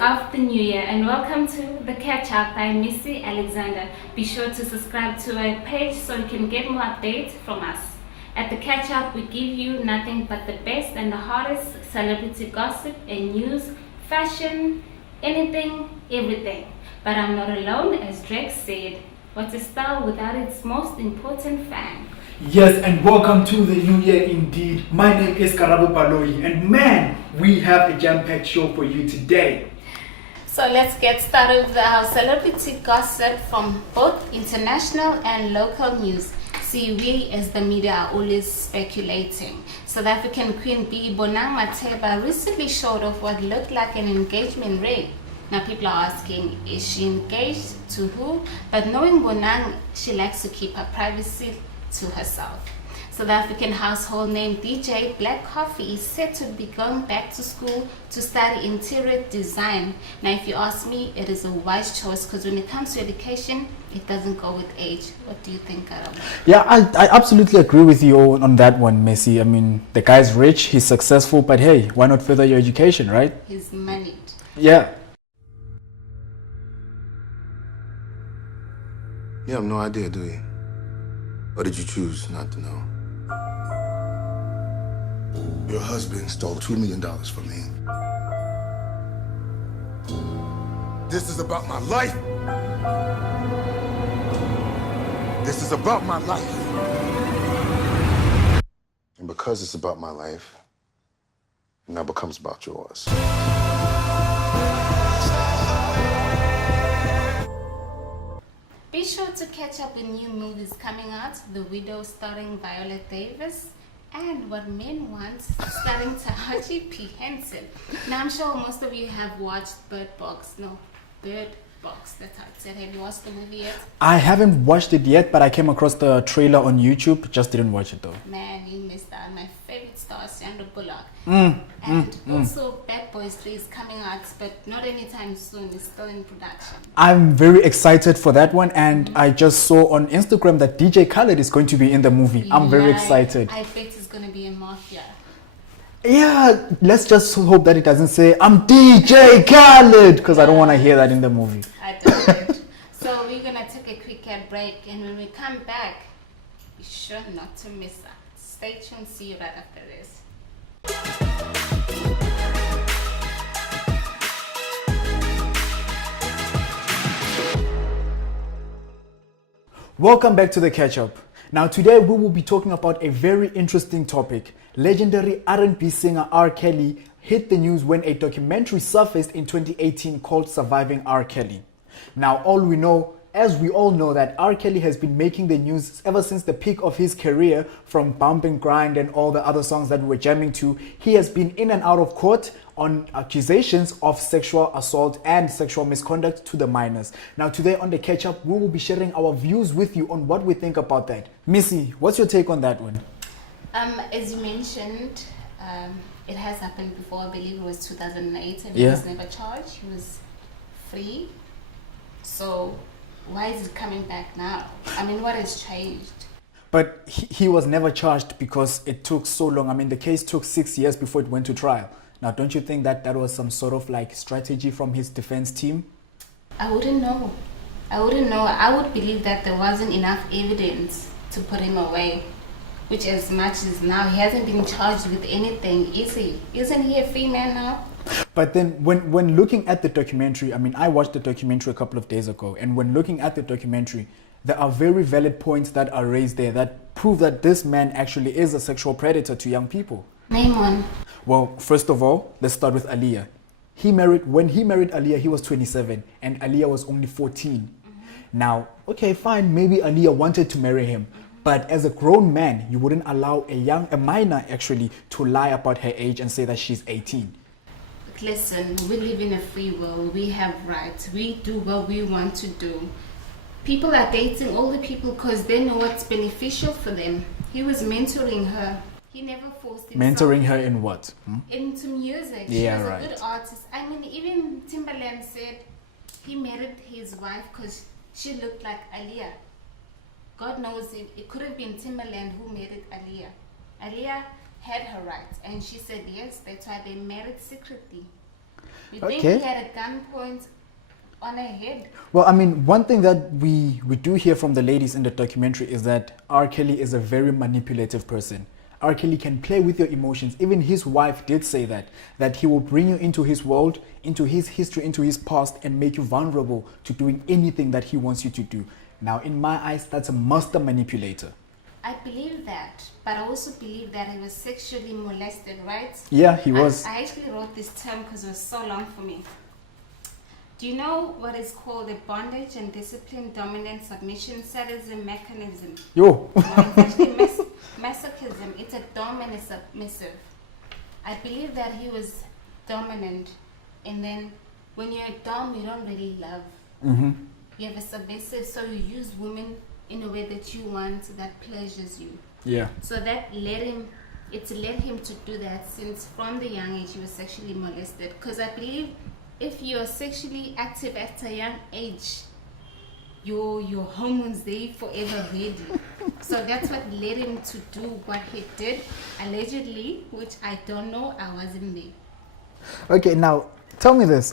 of the new year and welcome to The Catch Up by Missy Alexander. Be sure to subscribe to our page so you can get more updates from us. At The Catch Up, we give you nothing but the best and the hottest celebrity gossip and news, fashion, anything, everything. But I'm not alone, as Drake said. What's a star without its most important fan? Yes, and welcome to the new year indeed. My name is Karabo Paloi, and man, we have a jam-packed show for you today. So let's get started with our celebrity gossip from both international and local news. See, we as the media are always speculating. South African Queen Bee Bonang Matheba recently showed off what looked like an engagement ring. Now people are asking, is she engaged to who? But knowing Bonang, she likes to keep her privacy to herself. South African household name DJ Black Coffee is set to be going back to school to study interior design. Now if you ask me, it is a wise choice because when it comes to education, it doesn't go with age. What do you think, Adam? Yeah, I absolutely agree with you on that one, Missy. I mean, the guy's rich, he's successful, but hey, why not further your education, right? He's moneyed. Yeah. You have no idea, do you? Or did you choose not to know? Your husband stole $2 million from me. This is about my life. This is about my life. And because it's about my life, it now becomes about yours. Be sure to catch up with new movies coming out. The Widow starring Viola Davis and What Men Want starring Taraji P. Henson. Now I'm sure most of you have watched Bird Box. That's how it said. Have you watched the movie yet? I haven't watched it yet, but I came across the trailer on YouTube. Just didn't watch it though. Man, you missed out. My favorite star is Sandra Bullock. Also Bad Boys 3 is coming out, but not anytime soon. It's still in production. I'm very excited for that one, and I just saw on Instagram that DJ Khaled is going to be in the movie. I'm very excited. I bet it's going to be a mafia. Yeah, let's just hope that it doesn't say, I'm DJ Khaled, because I don't want to hear that in the movie. I don't. So we're going to take a quick ad break, and when we come back, be sure not to miss out. Stay tuned, see you right after this. Welcome back to the Catch Up. Now today we will be talking about a very interesting topic. Legendary R&B singer R. Kelly hit the news when a documentary surfaced in 2018 called Surviving R. Kelly. Now as we all know that R. Kelly has been making the news ever since the peak of his career, from Bump and Grind and all the other songs that we were jamming to. He has been in and out of court on accusations of sexual assault and sexual misconduct to the minors. Now today on the Catch Up, we will be sharing our views with you on what we think about that. Missy, what's your take on that one? As you mentioned, it has happened before. I believe it was 2008 and Yeah. he was never charged. He was free. So why is it coming back now? I mean, what has changed? But he was never charged because it took so long. I mean, the case took 6 years before it went to trial. Now, don't you think that was some sort of like strategy from his defense team? I wouldn't know. I would believe that there wasn't enough evidence to put him away. Which, as much as now, he hasn't been charged with anything, is he? Isn't he a free man now? But then when looking at the documentary, I mean, I watched the documentary a couple of days ago, and when looking at the documentary, there are very valid points that are raised there that prove that this man actually is a sexual predator to young people. Name one. Well, first of all, let's start with Aaliyah. When he married Aaliyah, he was 27 and Aaliyah was only 14. Now, okay, fine, maybe Aaliyah wanted to marry him. But as a grown man, you wouldn't allow a minor actually to lie about her age and say that she's 18. Listen, we live in a free world. We have rights. We do what we want to do. People are dating older people because they know what's beneficial for them. He was mentoring her. He never forced himself. Mentoring her in what? Into music. Yeah, she was right. a good artist. I mean, even Timbaland said he married his wife because she looked like Aaliyah. God knows it could have been Timbaland who married Aaliyah. Aaliyah had her rights and she said yes, that's why they married secretly. You think Okay. he had a gunpoint on her head? Well, I mean, one thing that we do hear from the ladies in the documentary is that R. Kelly is a very manipulative person. R. Kelly can play with your emotions. Even his wife did say that he will bring you into his world, into his history, into his past, and make you vulnerable to doing anything that he wants you to do. Now, in my eyes, that's a master manipulator. I believe that, but I also believe that he was sexually molested, right? Yeah, he was. I actually wrote this term because it was so long for me. Do you know what is called a bondage and discipline dominant submission sadism mechanism? Yo. No, it's actually masochism. It's a dominant submissive. I believe that he was dominant, and then when you're a dom, you don't really love. Mm-hmm. You have a submissive, so you use women in a way that you want, that pleasures you. Yeah. So that led him to do that since from the young age he was sexually molested. Because I believe if you're sexually active at a young age, your hormones they forever ready. So that's what led him to do what he did, allegedly, which I don't know. I wasn't there. Okay, now tell me this.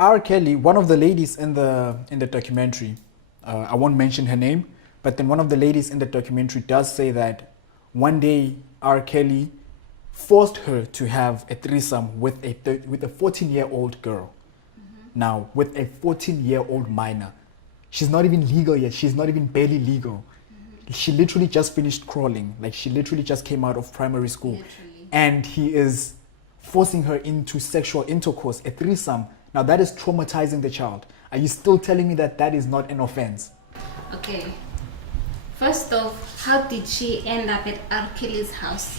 R. Kelly, one of the ladies in the documentary, I won't mention her name, but then one of the ladies in the documentary does say that one day R. Kelly forced her to have a threesome with a 14-year-old girl. Mm-hmm. Now, with a 14-year-old minor. She's not even legal yet. She's not even barely legal. Mm-hmm. She literally just finished crawling. Like, she literally just came out of primary school. Literally. And he is forcing her into sexual intercourse, a threesome. Now, that is traumatizing the child. Are you still telling me that that is not an offense? Okay. First off, how did she end up at R. Kelly's house?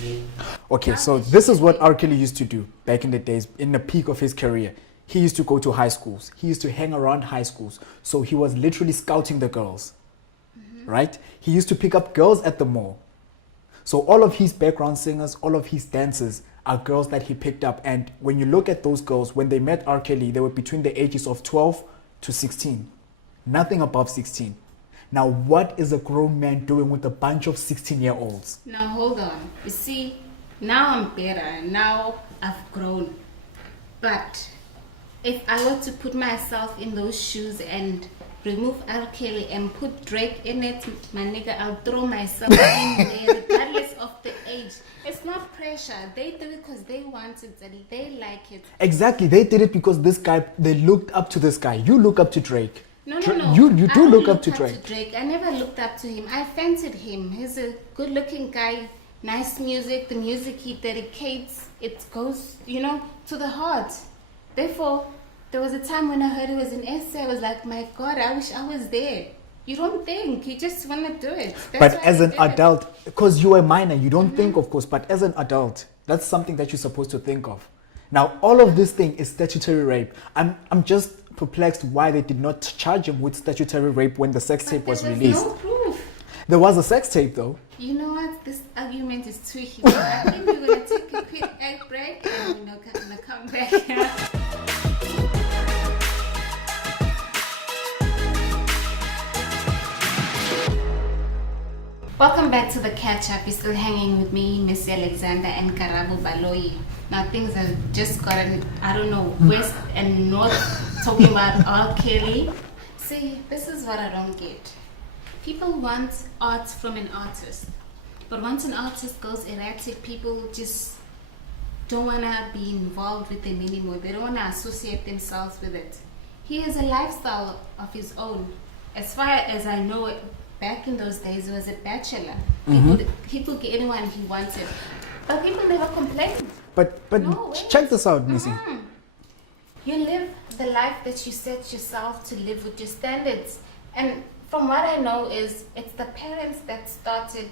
Okay, so this is what R. Kelly used to do back in the days, in the peak of his career. He used to go to high schools. He used to hang around high schools. So he was literally scouting the girls, right? He used to pick up girls at the mall. So all of his background singers, all of his dancers are girls that he picked up. And when you look at those girls, when they met R. Kelly, they were between the ages of 12 to 16. Nothing above 16. Now, what is a grown man doing with a bunch of 16-year-olds? Now, hold on. You see, now I'm better. Now I've grown. But if I were to put myself in those shoes and remove R. Kelly and put Drake in it, my nigga, I'll throw myself in there regardless of the age. It's not pressure. They do it because they want it and they like it. Exactly. They did it because this guy, they looked up to this guy. You look up to Drake. No. You I do don't look up to Drake. I never looked up to him. I fancied him. He's a good-looking guy, nice music. The music he dedicates, it goes, to the heart. Therefore, there was a time when I heard it was an essay. I was like, my God, I wish I was there. You don't think. You just want to do it. But as an adult, because you're a minor, you don't think, of course. But as an adult, that's something that you're supposed to think of. Now, all of this thing is statutory rape. I'm just perplexed why they did not charge him with statutory rape when the sex tape was released. No proof. There was a sex tape, though. You know what? This argument is too heated. I think we're going to take a quick egg break and we're going to come back here. Welcome back to the catch up. You're still hanging with me, Missy Alexander and Karabo Baloyi. Now things have just gotten, I don't know, west and north talking about R. Kelly. See, this is what I don't get. People want art from an artist. But once an artist goes erratic, people just don't want to be involved with them anymore. They don't want to associate themselves with it. He has a lifestyle of his own. As far as I know it, back in those days, he was a bachelor. He could get anyone he wanted. But people never complained. But No, check this out, Missy. You live the life that you set yourself to live with your standards. And from what I know is, it's the parents that started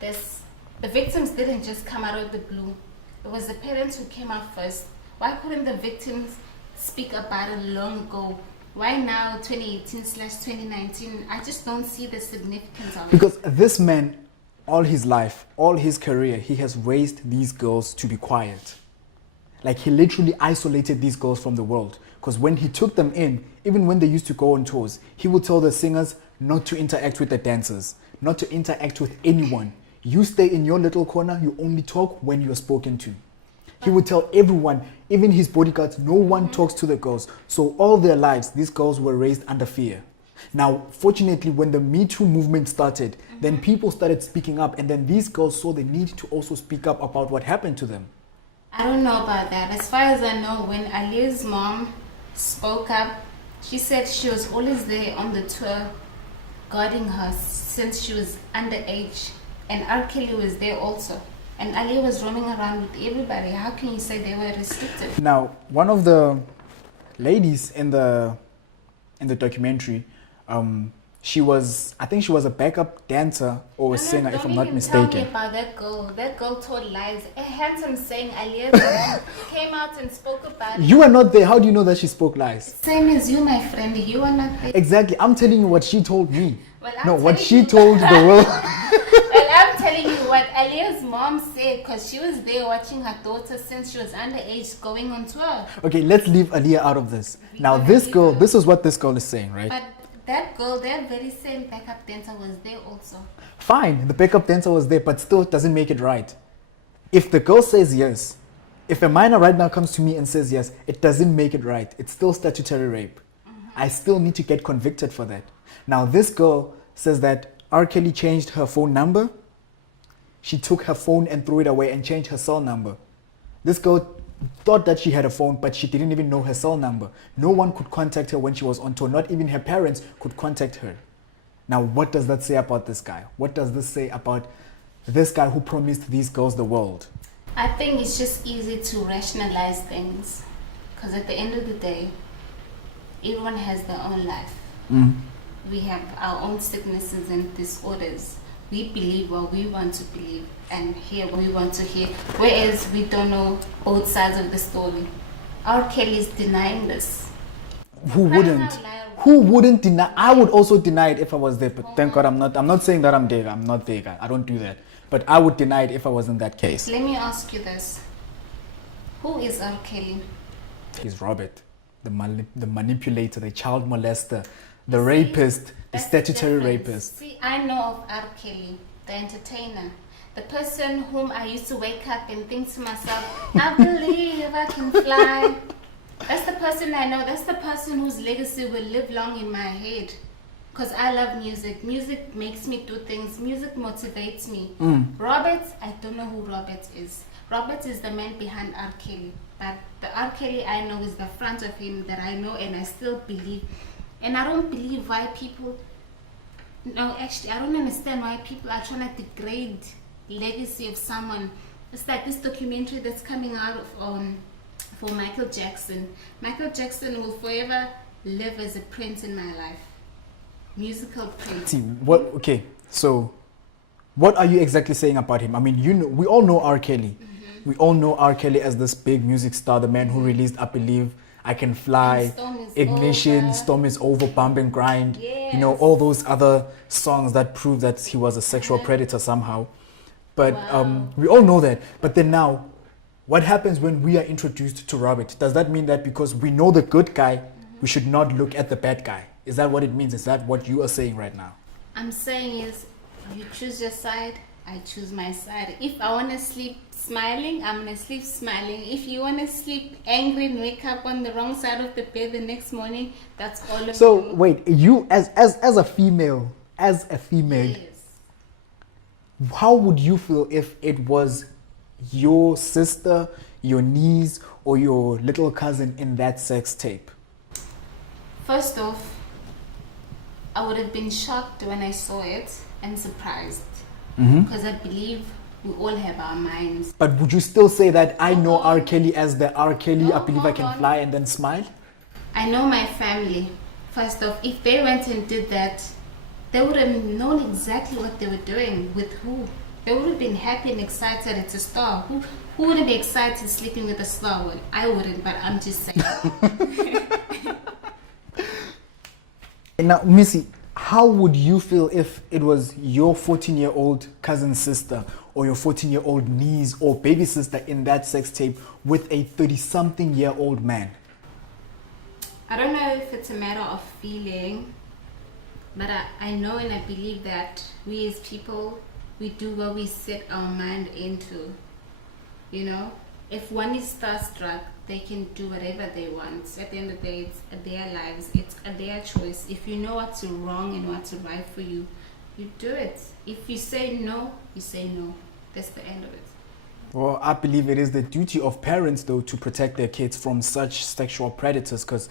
this. The victims didn't just come out of the blue. It was the parents who came out first. Why couldn't the victims speak about it long ago? Why now, 2018/2019? I just don't see the significance of it. Because this man, all his life, all his career, he has raised these girls to be quiet. Like, he literally isolated these girls from the world. Because when he took them in, even when they used to go on tours, he would tell the singers not to interact with the dancers, not to interact with anyone. You stay in your little corner, you only talk when you're spoken to. He would tell everyone, Even his bodyguards, no one talks to the girls. So all their lives, these girls were raised under fear. Now, fortunately, when the Me Too movement started, then people started speaking up, and then these girls saw the need to also speak up about what happened to them. I don't know about that. As far as I know, when Alia's mom spoke up, she said she was always there on the tour guarding her since she was underage. And R. Kelly was there also. And Alia was roaming around with everybody. How can you say they were restricted? Now, one of the ladies in the documentary, I think she was a backup dancer or a singer, if I'm not mistaken. Don't even tell me about that girl. That girl told lies. A handsome saying Alia's mom came out and spoke about it. You are not there. How do you know that she spoke lies? Same as you, my friend. You are not there. Exactly. I'm telling you what she told me. Well, what she told the world. Well, I'm telling you what Alia's mom said, because she was there watching her daughter since she was underage going on tour. Okay, let's leave Alia out of this. Now, this is what this girl is saying, right? But that girl, that very same backup dancer was there also. Fine, the backup dancer was there, but still it doesn't make it right. If the girl says yes, if a minor right now comes to me and says yes, it doesn't make it right. It's still statutory rape. I still need to get convicted for that. Now, this girl says that R. Kelly changed her phone number. She took her phone and threw it away and changed her cell number. This girl thought that she had a phone, but she didn't even know her cell number. No one could contact her when she was on tour. Not even her parents could contact her. Now, what does that say about this guy? What does this say about this guy who promised these girls the world? I think it's just easy to rationalize things. Because at the end of the day, everyone has their own life. We have our own sicknesses and disorders. We believe what we want to believe and hear what we want to hear, whereas we don't know both sides of the story. R. Kelly is denying this. Who wouldn't? Who wouldn't deny? I would also deny it if I was there, but thank God I'm not. I'm not saying that I'm there. I'm not there. I don't do that. But I would deny it if I was in that case. Let me ask you this. Who is R. Kelly? He's Robert, the manipulator, the child molester, the rapist, the statutory rapist. See, I know of R. Kelly, the entertainer, the person whom I used to wake up and think to myself, I believe I can fly. That's the person I know. That's the person whose legacy will live long in my head. Because I love music. Music makes me do things. Music motivates me. Robert, I don't know who Robert is. Robert is the man behind R. Kelly. But the R. Kelly I know is the front of him that I know and I still believe. And I don't believe why people... No, actually, I don't understand why people are trying to degrade legacy of someone. It's like this documentary that's coming out for Michael Jackson. Michael Jackson will forever live as a prince in my life. Musical prince. See, okay, so what are you exactly saying about him? I mean, we all know R. Kelly. We all know R. Kelly as this big music star, the man who released I Believe, I Can Fly, Ignition, Storm is Over, Bump and Grind. Yes. You know, all those other songs that prove that he was a sexual predator somehow. But we all know that. But then now, what happens when we are introduced to Robert? Does that mean that because we know the good guy, we should not look at the bad guy? Is that what it means? Is that what you are saying right now? I'm saying is, you choose your side, I choose my side. If I want to sleep smiling, I'm going to sleep smiling. If you want to sleep angry and wake up on the wrong side of the bed the next morning, that's all of you. So wait, you as a female, Yes. how would you feel if it was your sister, your niece, or your little cousin in that sex tape? First off, I would have been shocked when I saw it and surprised. Because I believe we all have our minds. But would you still say that I know R. Kelly as the R. Kelly, I Believe I Can Fly, and then smile? I know my family. First off, if they went and did that, they would have known exactly what they were doing with who. They would have been happy and excited it's a star. Who wouldn't be excited sleeping with a star? Well, I wouldn't, but I'm just saying. Now, Missy, how would you feel if it was your 14-year-old cousin sister or your 14-year-old niece or baby sister in that sex tape with a 30-something-year-old man? I don't know if it's a matter of feeling, but I know and I believe that we as people, we do what we set our mind into. You know, if one is starstruck, they can do whatever they want. At the end of the day, it's their lives, it's their choice. If you know what's wrong and what's right for you, you do it. If you say no, you say no. That's the end of it. Well, I believe it is the duty of parents, though, to protect their kids from such sexual predators, because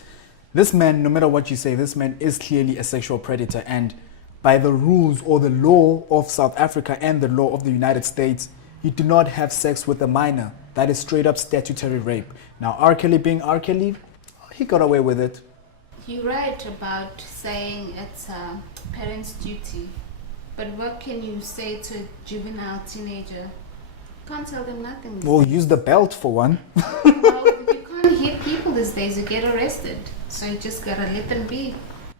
this man, no matter what you say, this man is clearly a sexual predator, and by the rules or the law of South Africa and the law of the United States, you do not have sex with a minor. That is straight up statutory rape. Now, R. Kelly being R. Kelly, he got away with it. You're right about saying it's a parent's duty, but what can you say to a juvenile teenager? You can't tell them nothing. Well, use the belt for one. Well, you can't hit people these days, you get arrested. So you just gotta let them be.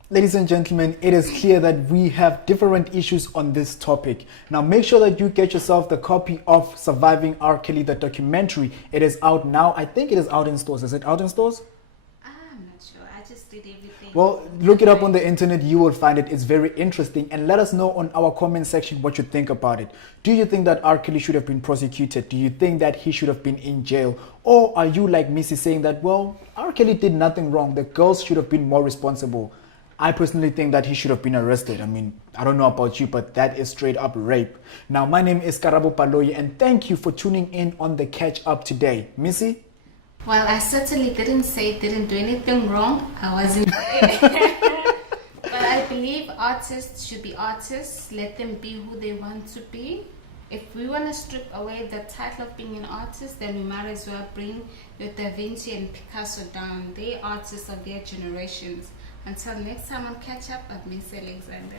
Ladies and gentlemen, it is clear that we have different issues on this topic. Now, make sure that you get yourself the copy of Surviving R. Kelly, the documentary. It is out now. I think it is out in stores. Is it out in stores? I'm not sure. I just did everything. Well, look it up on the internet. You will find it. It's very interesting. And let us know on our comment section what you think about it. Do you think that R. Kelly should have been prosecuted? Do you think that he should have been in jail? Or are you like Missy saying that, well, R. Kelly did nothing wrong. The girls should have been more responsible? I personally think that he should have been arrested. I mean, I don't know about you, but that is straight up rape. Now, my name is Karabo Paloyi, and thank you for tuning in on the Catch Up today. Missy? Well, I certainly didn't do anything wrong. I wasn't there. But I believe artists should be artists. Let them be who they want to be. If we want to strip away the title of being an artist, then we might as well bring the Da Vinci and Picasso down. They artists of their generations. Until next time on Catch Up, I'm Missy Alexander.